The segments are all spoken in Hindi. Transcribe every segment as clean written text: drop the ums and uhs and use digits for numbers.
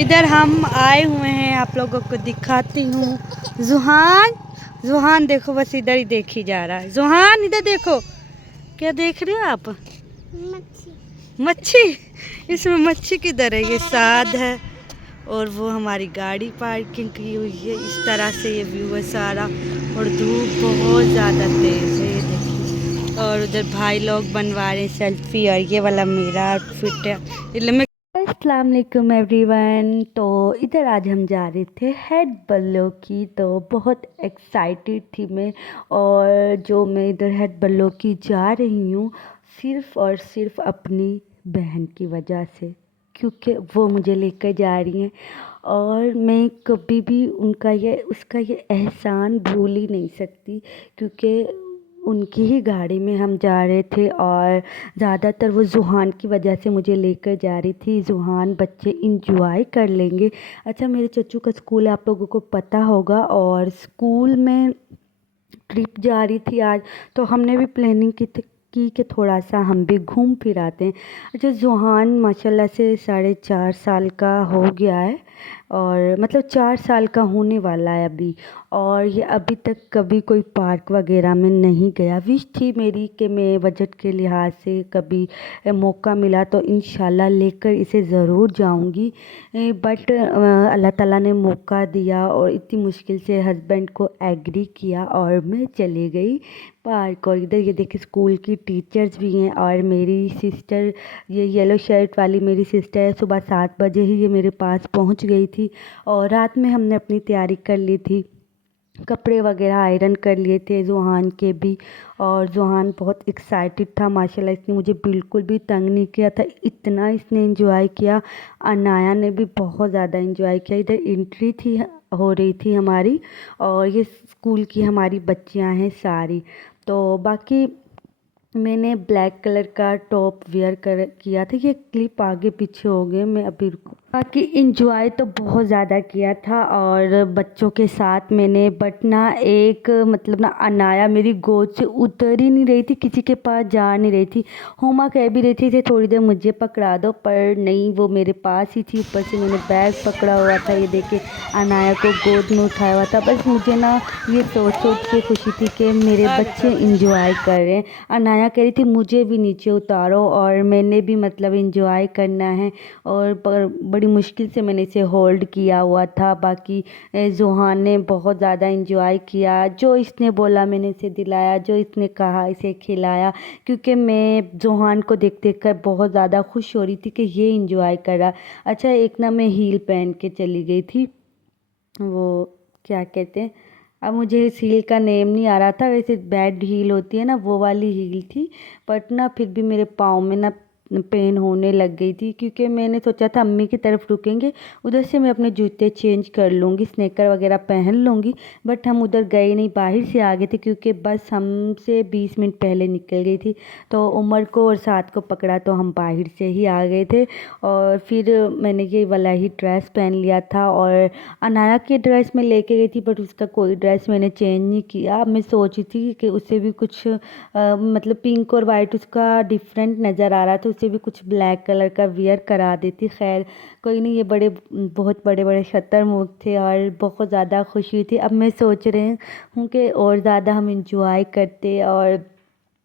इधर हम आए हुए हैं, आप लोगों को दिखाती हूँ। जुहान, जुहान देखो, बस इधर ही देखी जा रहा है। जुहान इधर देखो, क्या देख रहे हो आप? मच्छी। मच्छी। इसमें मच्छी किधर है? ये साद है और वो हमारी गाड़ी पार्किंग की हुई है। इस तरह से ये व्यू है सारा, और धूप बहुत ज़्यादा तेज़ है, ये देखिए। और उधर भाई लोग बनवा रहे हैं सेल्फी, और ये वाला मेरा आउटफिट है। अस्सलाम वालेकुम एवरीवन। तो इधर आज हम जा रहे थे हेड बल्लो की, तो बहुत एक्साइटेड थी मैं। और जो मैं इधर हेड बल्लो की जा रही हूँ सिर्फ़ और सिर्फ अपनी बहन की वजह से, क्योंकि वो मुझे लेकर जा रही हैं। और मैं कभी भी उसका ये एहसान भूल ही नहीं सकती, क्योंकि उनकी ही गाड़ी में हम जा रहे थे। और ज़्यादातर वो जुहान की वजह से मुझे लेकर जा रही थी। जुहान बच्चे इंजॉय कर लेंगे। अच्छा, मेरे चच्चू का स्कूल आप लोगों को पता होगा, और स्कूल में ट्रिप जा रही थी आज, तो हमने भी प्लानिंग की कि थोड़ा सा हम भी घूम फिर आते हैं। अच्छा, जुहान माशाल्लाह से 4.5 साल का हो गया है, और मतलब 4 साल का होने वाला है अभी। और ये अभी तक कभी कोई पार्क वगैरह में नहीं गया। विश थी मेरी कि मैं बजट के लिहाज से कभी मौका मिला तो इंशाल्लाह लेकर इसे ज़रूर जाऊंगी। बट अल्लाह ताला ने मौका दिया, और इतनी मुश्किल से हस्बैंड को एग्री किया और मैं चली गई पार्क। और इधर ये देखिए स्कूल की टीचर्स भी हैं, और मेरी सिस्टर, ये येलो शर्ट वाली मेरी सिस्टर है, सुबह 7 बजे ही ये मेरे पास पहुंच गई थी। और रात में हमने अपनी तैयारी कर ली थी, कपड़े वगैरह आयरन कर लिए थे जुहान के भी। और जुहान बहुत एक्साइटेड था माशाल्लाह, इसने मुझे बिल्कुल भी तंग नहीं किया था, इतना इसने एंजॉय किया। अनाया ने भी बहुत ज़्यादा एंजॉय किया। इधर एंट्री थी, हो रही थी हमारी, और ये स्कूल की हमारी बच्चियां हैं सारी। तो बाकी मैंने ब्लैक कलर का टॉप वेयर कर किया था। ये क्लिप आगे पीछे हो गए, मैं अभी रुको। बाकी इंजॉय तो बहुत ज़्यादा किया था और बच्चों के साथ मैंने, बट ना एक मतलब ना अनाया मेरी गोद से उतर ही नहीं रही थी, किसी के पास जा नहीं रही थी। हुमा कह भी रही थी थोड़ी देर मुझे पकड़ा दो, पर नहीं, वो मेरे पास ही थी। ऊपर से मैंने बैग पकड़ा हुआ था, ये देखे अनाया को गोद में उठाया हुआ था। बस मुझे ना ये सोच सोच के खुशी थी कि मेरे बच्चे इंजॉय कर रहे हैं। अनाया कह रही थी मुझे भी नीचे उतारो, और मैंने भी मतलब इंजॉय करना है। और बड़ी मुश्किल से मैंने इसे होल्ड किया हुआ था। बाकी जुहान ने बहुत ज़्यादा इंजॉय किया, जो इसने बोला मैंने इसे दिलाया, जो इसने कहा इसे खिलाया, क्योंकि मैं जुहान को देख देख कर बहुत ज़्यादा खुश हो रही थी कि ये इंजॉय कर रहा। अच्छा, एक ना मैं हील पहन के चली गई थी, वो क्या कहते हैं, अब मुझे इस हील का नेम नहीं आ रहा था। वैसे बैड हील होती है ना, वो वाली हील थी। बट ना फिर भी मेरे पाँव में ना पेन होने लग गई थी, क्योंकि मैंने सोचा था अम्मी की तरफ रुकेंगे, उधर से मैं अपने जूते चेंज कर लूँगी, स्नेकर वगैरह पहन लूँगी। बट हम उधर गए नहीं, बाहर से आ गए थे, क्योंकि बस हमसे 20 मिनट पहले निकल गई थी। तो उमर को और साथ को पकड़ा तो हम बाहर से ही आ गए थे। और फिर मैंने ये वाला ही ड्रेस पहन लिया था, और अनाया की ड्रेस में लेके गई थी, बट उसका कोई ड्रेस मैंने चेंज नहीं किया। मैं सोची थी कि उसे भी कुछ मतलब पिंक और वाइट उसका डिफरेंट नज़र आ रहा था, उसे भी कुछ ब्लैक कलर का वियर करा देती। खैर कोई नहीं, ये बहुत बड़े बड़े शतरमुख थे और बहुत ज़्यादा खुशी थी। अब मैं सोच रही हूँ कि और ज़्यादा हम इंजॉय करते। और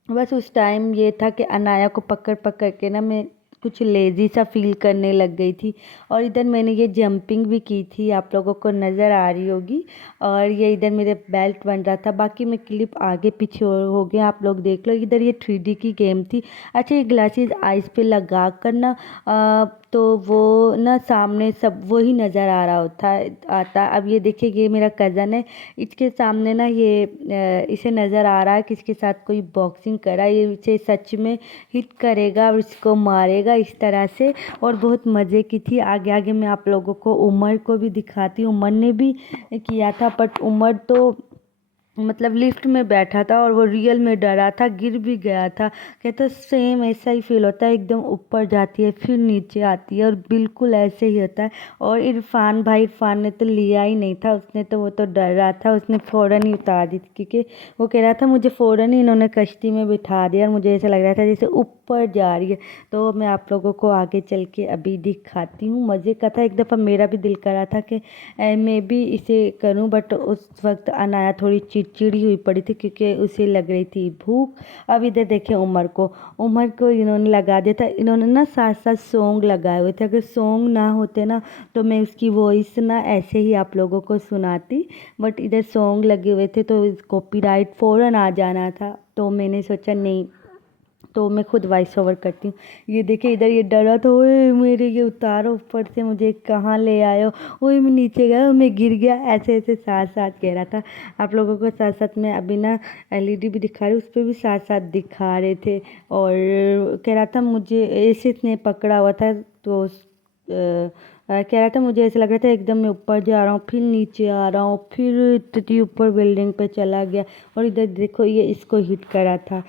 बस उस टाइम ये था कि अनाया को पकड़ पकड़ के ना मैं कुछ लेज़ी सा फील करने लग गई थी। और इधर मैंने ये जंपिंग भी की थी, आप लोगों को नज़र आ रही होगी। और ये इधर मेरे बेल्ट बन रहा था। बाकी मैं क्लिप आगे पीछे हो गए, आप लोग देख लो। इधर ये 3D की गेम थी। अच्छा, ये ग्लासेस आइज़ पे लगा कर ना तो वो ना सामने सब वही नज़र आ रहा होता आता। अब ये देखिए, ये मेरा कज़न है, इसके सामने ना ये इसे नज़र आ रहा है कि इसके साथ कोई बॉक्सिंग कर रहा है, ये इसे सच में हिट करेगा और इसको मारेगा इस तरह से। और बहुत मज़े की थी। आगे आगे मैं आप लोगों को उमर को भी दिखाती हूँ। उमर ने भी किया था, बट उमर तो मतलब लिफ्ट में बैठा था और वो रियल में डरा था, गिर भी गया था। कहता सेम ऐसा ही फील होता है, एकदम ऊपर जाती है फिर नीचे आती है और बिल्कुल ऐसे ही होता है। और इरफान ने तो लिया ही नहीं था, उसने तो वो तो डर रहा था, उसने फ़ौरन ही उतार दी थी क्योंकि वो कह रहा था मुझे फ़ौरन ही इन्होंने कश्ती में बिठा दिया और मुझे ऐसा लग रहा था जैसे ऊपर जा रही है। तो मैं आप लोगों को आगे चल के अभी दिखाती हूँ। मज़े का था, एक दफ़ा मेरा भी दिल करा था कि मैं भी इसे करूं, बट उस वक्त अनाया थोड़ी चिड़चिड़ी हुई पड़ी थी क्योंकि उसे लग रही थी भूख। अब इधर देखें उमर को इन्होंने लगा दिया था। इन्होंने ना साथ साथ सॉन्ग लगाए हुए थे, अगर सॉन्ग ना होते ना तो मैं उसकी वॉइस ना ऐसे ही आप लोगों को सुनाती, बट इधर सॉन्ग लगे हुए थे तो कॉपीराइट फ़ौरन आ जाना था। तो मैंने सोचा नहीं, तो मैं खुद वॉइस ओवर करती हूँ। ये देखिए इधर ये डरा था, ओए मेरे ये उतारो ऊपर से, मुझे कहाँ ले आयो, ओए मैं नीचे गया, मैं गिर गया, ऐसे ऐसे साथ साथ कह रहा था। आप लोगों को साथ साथ में अभी ना एलईडी भी दिखा रही, उस पर भी साथ साथ दिखा रहे थे। और कह रहा था मुझे ऐसे इसने पकड़ा हुआ था, तो कह रहा था मुझे ऐसा लग रहा था एकदम मैं ऊपर जा रहा हूँ फिर नीचे आ रहा हूँ, फिर इतनी ऊपर बिल्डिंग पे चला गया। और इधर देखो ये इसको हिट करा था,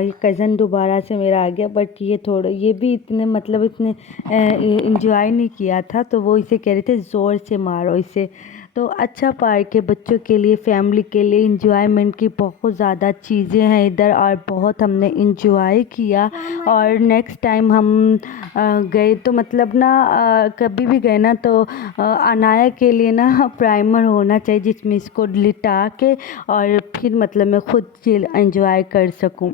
ये कज़न दोबारा से मेरा आ गया, बट ये भी इतने मतलब इतने इंजॉय नहीं किया था, तो वो इसे कह रहे थे ज़ोर से मारो इसे। तो अच्छा पार्क है बच्चों के लिए, फैमिली के लिए, इंजॉयमेंट की बहुत ज़्यादा चीज़ें हैं इधर और बहुत हमने इंजॉय किया। और नेक्स्ट टाइम हम गए तो मतलब ना कभी भी गए ना तो अनाया के लिए ना प्राइमर होना चाहिए जिसमें इसको लिटा के और फिर मतलब मैं खुद एंजॉय कर सकूं।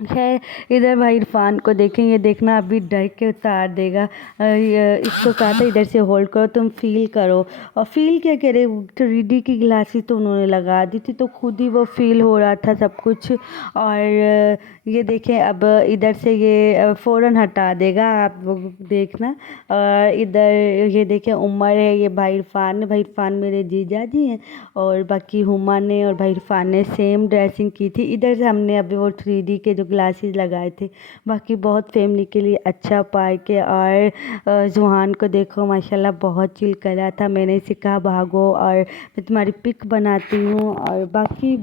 है इधर भाई इरफान को देखेंगे, देखना अभी डर के उतार देगा। इसको कहा था इधर से होल्ड करो, तुम फील करो। और फील क्या करे, 3D की ग्लासेस तो उन्होंने लगा दी थी तो खुद ही वो फील हो रहा था सब कुछ। और ये देखें अब इधर से ये फ़ौरन हटा देगा, आप लोग देखना। और इधर ये देखें उमर है, ये भाई इरफान मेरे जीजा जी हैं। और बाकी हुमा ने और भाई इरफान ने सेम ड्रेसिंग की थी। इधर से हमने अभी वो 3D के जो ग्लासेस लगाए थे। बाकी बहुत फैमिली के लिए अच्छा पार्क है। और जुहान को देखो माशाल्लाह बहुत चिल कर रहा था, मैंने इसे कहा भागो और मैं तुम्हारी पिक बनाती हूँ। और बाकी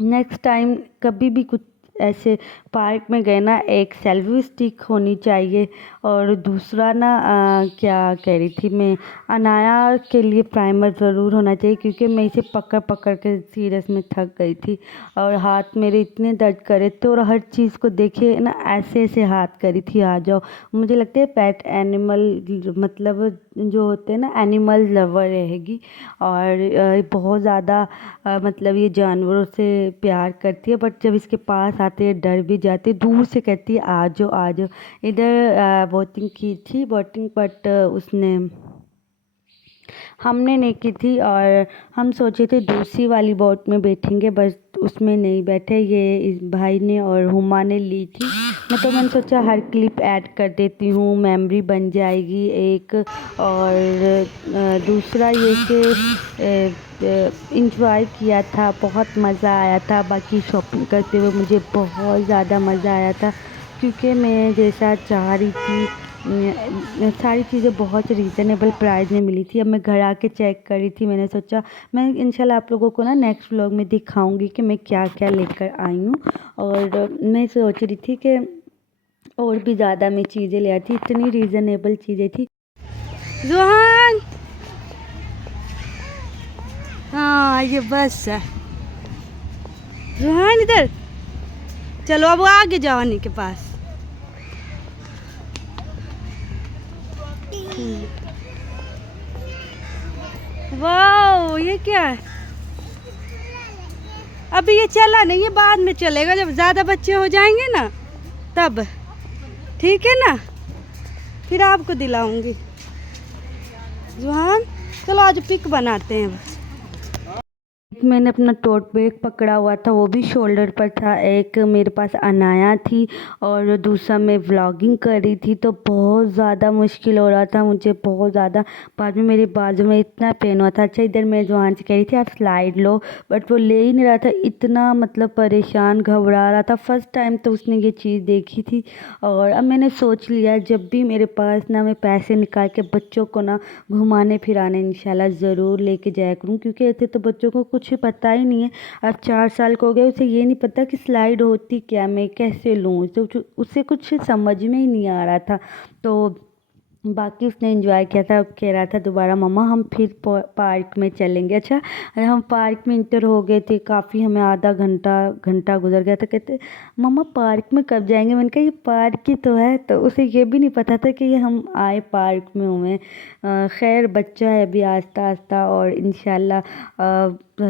नेक्स्ट टाइम कभी भी कुछ ऐसे पार्क में गए ना, एक सेल्फी स्टिक होनी चाहिए। और दूसरा ना क्या कह रही थी मैं, अनाया के लिए प्राइमर ज़रूर होना चाहिए क्योंकि मैं इसे पकड़ पकड़ के सीरियस में थक गई थी और हाथ मेरे इतने दर्द करे थे। और हर चीज़ को देखे ना ऐसे ऐसे हाथ करी थी आ जाओ। मुझे लगता है पेट एनिमल मतलब जो होते हैं ना एनिमल लवर रहेगी। और बहुत ज़्यादा मतलब ये जानवरों से प्यार करती है, बट जब इसके पास आते हैं डर भी जाती है, दूर से कहती है आ जाओ आ जाओ। इधर बोटिंग की थी बट उसने हमने नहीं की थी और हम सोचे थे दूसरी वाली बोट में बैठेंगे, बस उसमें नहीं बैठे। ये इस भाई ने और हुमा ने ली थी। तो मैंने सोचा हर क्लिप ऐड कर देती हूँ, मेमोरी बन जाएगी एक। और दूसरा ये कि इंजॉय किया था, बहुत मज़ा आया था। बाकी शॉपिंग करते हुए मुझे बहुत ज़्यादा मज़ा आया था क्योंकि मैं जैसा चाह रही थी सारी चीज़ें बहुत रीज़नेबल प्राइस में मिली थी। अब मैं घर आके चेक कर रही थी, मैंने सोचा मैं इंशाल्लाह आप लोगों को ना नेक्स्ट व्लॉग में दिखाऊंगी कि मैं क्या क्या लेकर आई हूँ। और मैं सोच रही थी कि और भी ज़्यादा मैं चीज़ें ले आई थी, इतनी रीज़नेबल चीज़ें थी। जोहान, हाँ ये बस है। जोहान इधर चलो, अब आगे जाओ अन्नी के पास। वाह ये क्या है, अभी ये चला नहीं, ये बाद में चलेगा जब ज़्यादा बच्चे हो जाएंगे ना तब, ठीक है ना, फिर आपको दिलाऊंगी। जुहान चलो आज पिक बनाते हैं। मैंने अपना टोट बैग पकड़ा हुआ था, वो भी शोल्डर पर था। एक मेरे पास अनाया थी और दूसरा मैं व्लॉगिंग कर रही थी, तो बहुत ज़्यादा मुश्किल हो रहा था मुझे, बहुत ज़्यादा। बाद में मेरे बाजू में इतना पेन हुआ था। अच्छा इधर मैं जोहान से कह रही थी आप स्लाइड लो, बट वो ले ही नहीं रहा था, इतना मतलब परेशान घबरा रहा था। फर्स्ट टाइम तो उसने ये चीज़ देखी थी। और अब मैंने सोच लिया जब भी मेरे पास ना मैं पैसे निकाल के बच्चों को ना घुमाने फिराने इंशाल्लाह ज़रूर लेके जाया करूँ, क्योंकि ऐसे तो बच्चों को कुछ कुछ पता ही नहीं है। अब 4 साल का हो गया, उसे ये नहीं पता कि स्लाइड होती क्या, मैं कैसे लूँ, तो उसे कुछ समझ में ही नहीं आ रहा था। तो बाकी उसने एंजॉय किया था। अब कह रहा था दोबारा मम्मा हम फिर पार्क में चलेंगे। अच्छा, हम पार्क में इंटर हो गए थे, काफ़ी हमें आधा घंटा गुजर गया था। कहते मम्मा पार्क में कब जाएंगे? मैंने कहा ये पार्क ही तो है। तो उसे ये भी नहीं पता था कि ये हम आए पार्क में हुए। खैर बच्चा है अभी, आस्ता आस्ता और इंशाल्लाह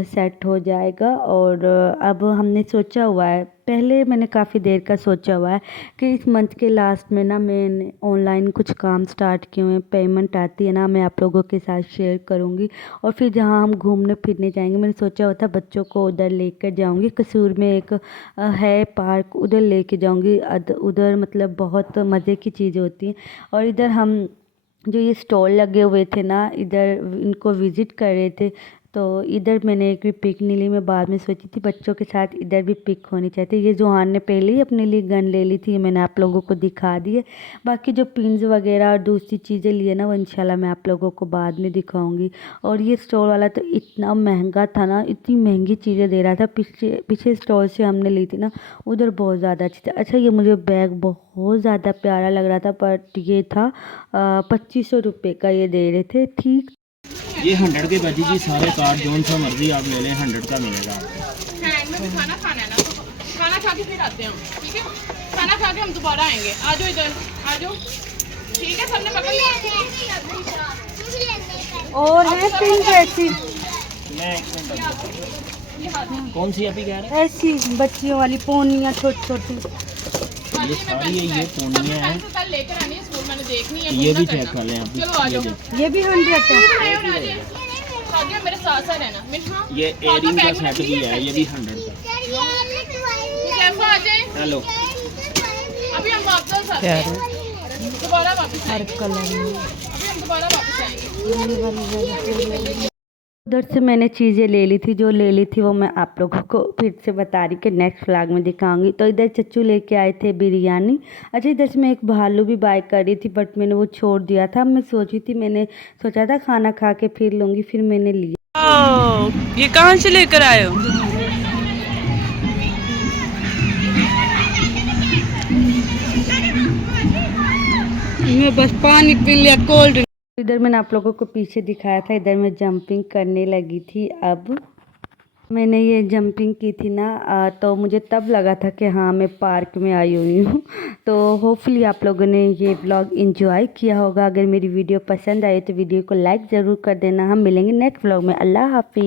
सेट हो जाएगा। और अब हमने सोचा हुआ है, पहले मैंने काफ़ी देर का सोचा हुआ है कि इस मंथ के लास्ट में ना मैंने ऑनलाइन कुछ काम स्टार्ट किए हुए हैं। पेमेंट आती है ना, मैं आप लोगों के साथ शेयर करूँगी। और फिर जहाँ हम घूमने फिरने जाएंगे, मैंने सोचा हुआ था बच्चों को उधर लेकर जाऊँगी। कसूर में एक है पार्क, उधर लेके जाऊँगी। उधर मतलब बहुत मज़े की चीज़ें होती हैं। और इधर हम जो ये स्टॉल लगे हुए थे ना, इधर इनको विज़िट कर रहे थे। तो इधर मैंने एक भी पिक नहीं ली। मैं बाद में सोची थी बच्चों के साथ इधर भी पिक होनी चाहिए। ये जोहान ने पहले ही अपने लिए गन ले ली थी, ये मैंने आप लोगों को दिखा दी है। बाकी जो पिन्स वगैरह और दूसरी चीज़ें लिए ना, वो इंशाल्लाह मैं आप लोगों को बाद में दिखाऊंगी। और ये स्टॉल वाला तो इतना महंगा था ना, इतनी महंगी चीज़ें दे रहा था। पीछे स्टॉल से हमने ली थी ना, उधर बहुत ज़्यादा अच्छी थी। अच्छा, ये मुझे बैग बहुत ज़्यादा प्यारा लग रहा था, बट ये था 2500 रुपये का ये दे रहे थे। ठीक, ये 100 के बाजी जी, सारे कार्ड जोन सा मर्जी आप ले लें, 100 का मिलेगा आपको। हैंड में भी खाना खाना है ना, खाना खा के फिर आते हैं हम, ठीक है? खाना खा के हम दोबारा आएंगे। आ जाओ इधर, आ जाओ, ठीक है? सबने पकड़ लिया? और है पिन ऐसी मैं एक मिनट, कौन सी अभी कह रहे ऐसी बच्चियों वाली पोनियाँ छोटी छोटी। हैं? ये सारी ये पूर्णिया है, पेंसिल कल लेकर आनी है स्कूल, मैंने देखनी है। ये भी घूमना चेक करना। कर लें आप। चलो आ जाओ, ये भी 100 है। सादिया मेरे साथ साथ रहना मिठा। ये एयरिंग का सेट भी है, ये भी 100 का। कैफा आ जाए, हेलो, अभी हम वापस आते हैं, दोबारा वापस आएंगे। अभी हम दोबारा वापस आएंगे। उधर से मैंने चीज़ें ले ली थी, जो ले ली थी वो मैं आप लोगों को फिर से बता रही कि नेक्स्ट व्लॉग में दिखाऊंगी। तो इधर चच्चू लेके आए थे बिरयानी। अच्छा, इधर से मैं एक भालू भी बाय कर रही थी, बट मैंने वो छोड़ दिया था। मैं मैंने सोचा था खाना खा के फिर लूँगी, फिर मैंने लिया। ये कहाँ से लेकर आए हो? मैं बस पानी पी लिया, कोल्ड ड्रिंक। इधर मैंने आप लोगों को पीछे दिखाया था, इधर मैं जंपिंग करने लगी थी। अब मैंने ये जंपिंग की थी ना, तो मुझे तब लगा था कि हाँ मैं पार्क में आई हुई हूँ। तो होपफुली आप लोगों ने ये व्लॉग एंजॉय किया होगा। अगर मेरी वीडियो पसंद आई तो वीडियो को लाइक ज़रूर कर देना। हम मिलेंगे नेक्स्ट व्लॉग में। अल्लाह हाफिज़।